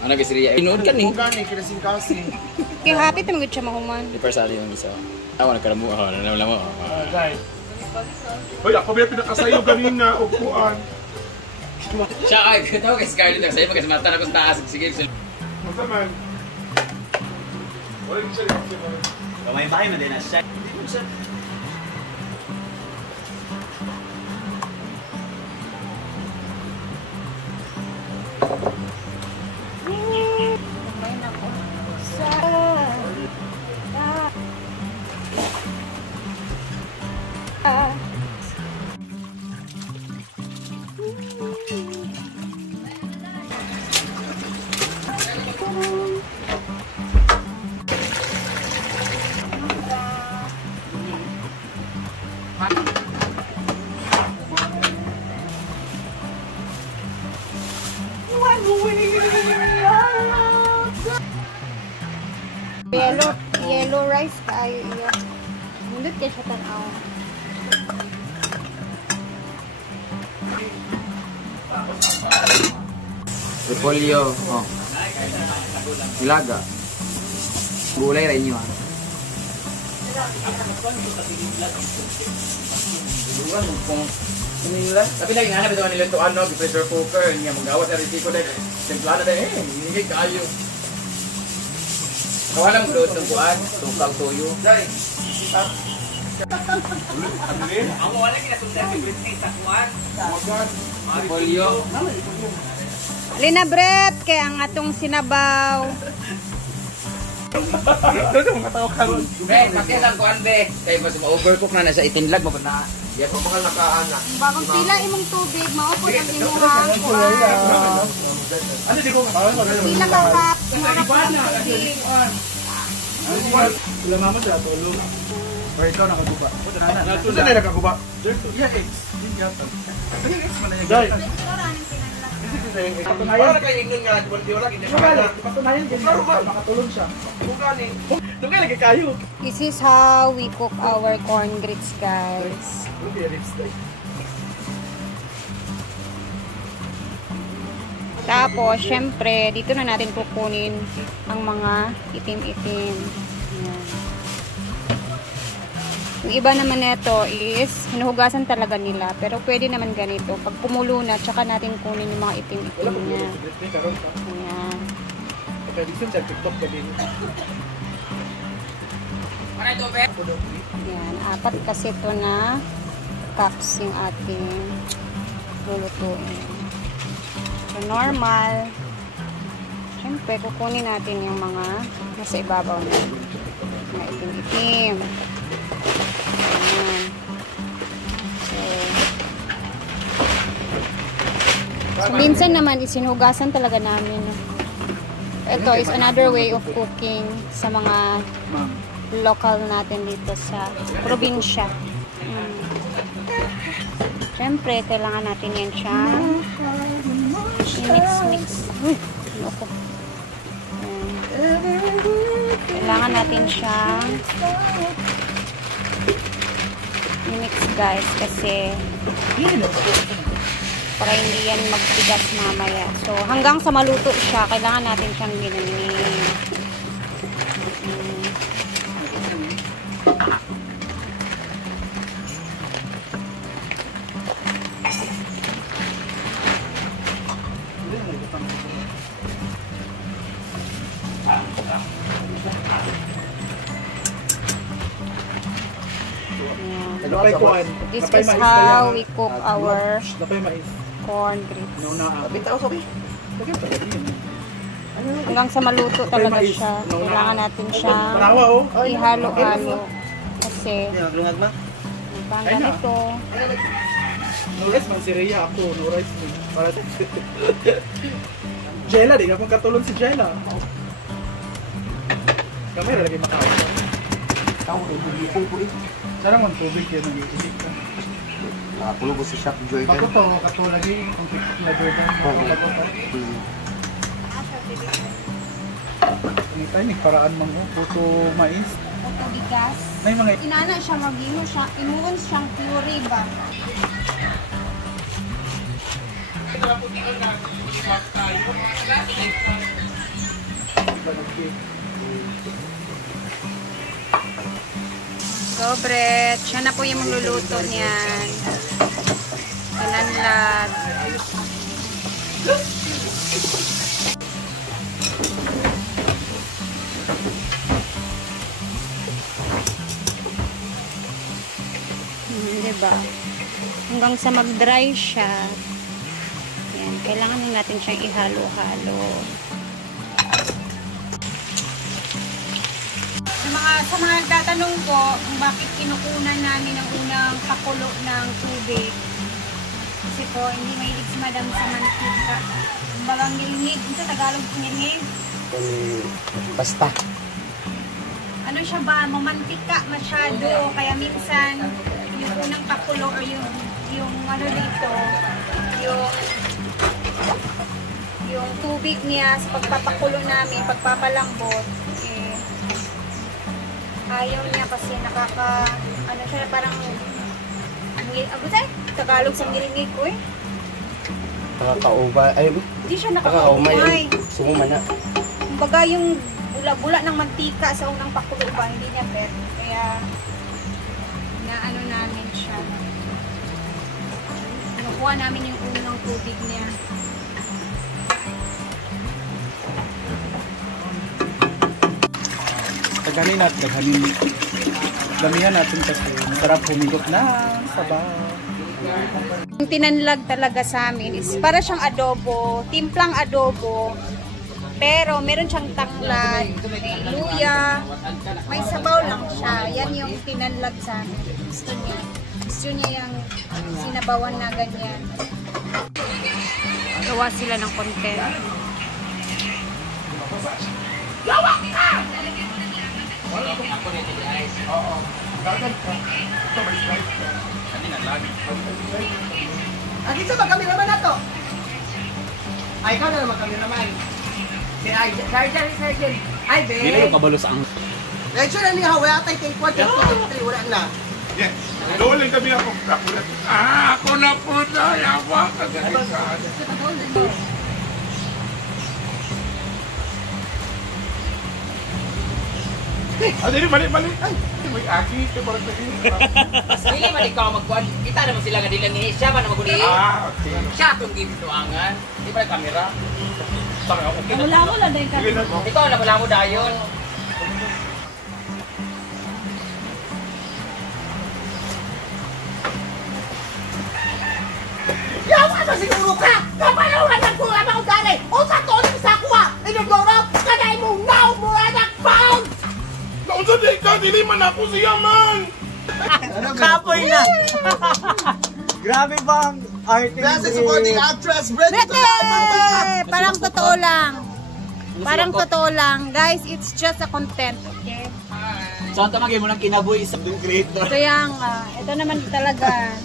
Ano kasi riya? Inood ka ni. Gani kinasing-kasing. Kaya happy tayo mag-gud siya mahuman. Di persali yung isa. Ako nagkaramu ako, nalaman mo. Guys. Hoy, ako ba pinakasayo ganina upuan. Siya ay katawa kay Scarlett ang sayo kasi mata na ko sa taas. Sige. Masa man. Wala din siya rin. Kamay-mahay man din na siya. Yellow rice kayo iya. Mundot kaya siya tanaw. Repolyo. Oh. Ilaga. Gulay rin nyo. Tapi lagi nga na bitaw nila ito ano, pressure cooker niya magawat na rin ko dahil templada dahil hindi kayo. Kawalan mo doon ng buwan, tukal tuyo. Ang wala kinasundan yung Britney sa kuwan. Polio. Lina Brett, kaya ang atong sinabaw. Doon mo mataw karon. Pakis ang kuwan be. Kaya mas ma-overcook na sa itinlag mo na. Yan mo bakal nakaana. Bagong pila imong tubig, maupod ang imuhang kuwan. Ano di ko Pila ka kap, harap ng tubig. Wala mama sa tulog. O ikaw nakaguba. Saan na nakaguba? Yeah, X. X man na yung gata. Para na kayo ignon nga, wala patunayan din makatulog siya. Doon kayo lagi kayo. This is how we cook our corn grits, guys. Tapos, syempre, dito na natin kukunin ang mga itim-itim. Ayan. Yung iba naman nito is, hinuhugasan talaga nila. Pero pwede naman ganito. Pag kumulo na, tsaka natin kunin yung mga itim-itim niya. Ayan. Ayan. 4 kasi ito na cups yung ating lulutuin. So, normal. Siyempre, kukunin natin yung mga nasa ibabaw na. Mga itim-itim. Ayan. So, minsan naman, isinugasan talaga namin. Ito is another way of cooking sa mga local natin dito sa probinsya. Siyempre, kailangan natin yan siya i-mix-mix. Loko. Kailangan natin siyang i-mix, guys, kasi para hindi yan magtigas mamaya. So, hanggang sa maluto siya, kailangan natin siyang ginanin. This is how we cook our corn grits. Hanggang sa maluto talaga siya. Kailangan natin siyang ihalo-halo. Kasi pang ganito. No rice man si Rhea ako. No rice man. Jella, di ka pang katulong si Jella. Kamay lagi makawa. Tao ko ibig ko eh. Sarang man tubig yun ang iisip ka. Nakapulo ko si Shop Joy. Ako to, kato lagi kung tiktok na Jordan. Ini tayo, nagparaan mga puto mais. Puto bigas. May mga... Inana siya mag-ino siya. Inuon siyang puree ba? So, Brett, siya na po yung magluluto niyan. Kinanlag. Diba? Hanggang sa mag-dry siya. Yan, kailangan natin siyang ihalo-halo. Sa mga nagtatanong po kung bakit kinukunan namin ang unang pakulo ng tubig. Kasi po, hindi mahilig si Madam sa mantika. Kumbagang nilingig. Sa Tagalog po nilingig? Basta. Ano siya ba? Mamantika masyado. Kaya minsan, yung unang pakulo o yung ano dito, yung tubig niya sa pagpapakulo namin, pagpapalambot, ayaw niya kasi ano siya, parang Tagalog sa nilingig ko eh. Nakakaubay. Ay, hindi siya nakakaumay. Sumuma na. Kumbaga yung bula-bula ng mantika sa unang pakulo ba, hindi niya bet. Kaya, naano namin siya. Nakuha namin yung unang tubig niya. Taganin natin, damihan natin kasi masarap humigop na sabaw. Yung tinanlag talaga sa amin is para siyang adobo, timplang adobo. Pero meron siyang tanglad, may luya, may sabaw lang siya. Yan yung tinanlag sa amin. Gusto niya yung sinabawan na ganyan. Gawa sila ng content. Dito ba kami naman na to? Ay, ikaw na naman kami naman. Si Sergeant. Ay, be. Dili ko kabalo sa ang. Medyo na niya, wala tayo take 1, 2, 3, wala na. Yes. Doon lang kami ako. Ako na po na. Yawa ka ganisan. Dili, mali. Ay, may aki. Ito parang sabihin. Dili man ikaw magkuhan. Kita naman sila nga dilang ni siya man maguli. Okay. Siya itong gibituangan. Di ba yung camera? Parang ako. Wala ko lang din Sige na. Ikaw wala mo dayon. Yawa na siguro ka! Kapanawan ng kura mga ugali! O sa toning sa kuha! Inugorok! Kanay mo now! Mura nagpaon! Naunsa di ka. Dili man ako siya man. Kapoy na! Grabe bang arte? Gracias supporting actress Brett! Parang totoo lang. Parang totoo lang. Guys, it's just a content, okay? So ang tamagay mo ng kinabuhi sa creator. Kaya nga, ito naman talaga ang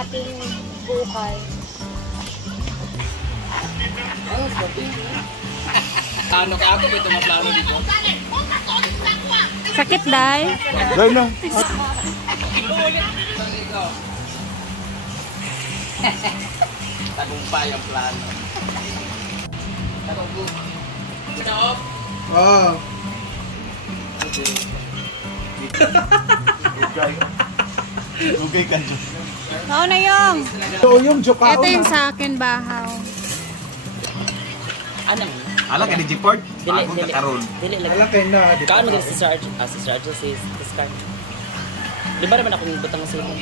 ating buhay. Ano ka ako ito maplano dito? Sakit, Day? Dahil na. Tagumpay ang plano. Stop. Oh. Okay ka dyan. Oo na yung. So yung joke Ito yung sa akin, bahaw. Anong? Ala ka ni G-Port? Dili lang. Alam kayo na. di ba? Kaano si Sarge? Si Sarge says this card. Di ba naman akong butang sa imo?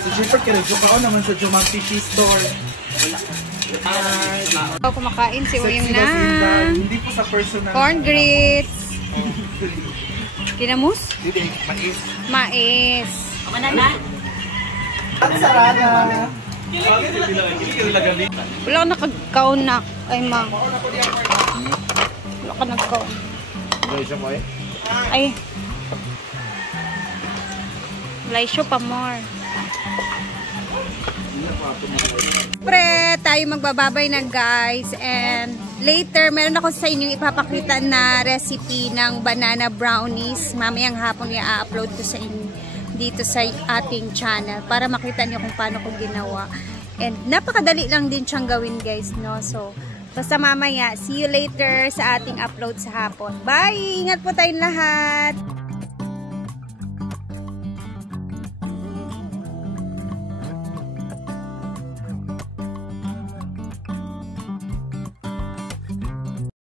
Si G-Port ka rin. Joke ako naman sa Jumang Fishy Store. Ito kumakain si Uyong Sexy na simba. na Hindi po sa personal. corn grits. Kinamus? Hindi, mais. Mais. Manana. Ang sarada. Wala ka nakagkaon na. Ay, ma. Wala ka nagkaon. Ay. Laisyo pa more. Pre, tayo magbababay na guys. And later, meron ako sa inyong ipapakita na recipe ng banana brownies. Mamayang hapon i-upload ko sa inyo. dito sa ating channel para makita niyo kung paano ko ginawa. And napakadali lang din siyang gawin guys, no? So, basta mamaya, see you later sa ating upload sa hapon. Bye! Ingat po tayong lahat!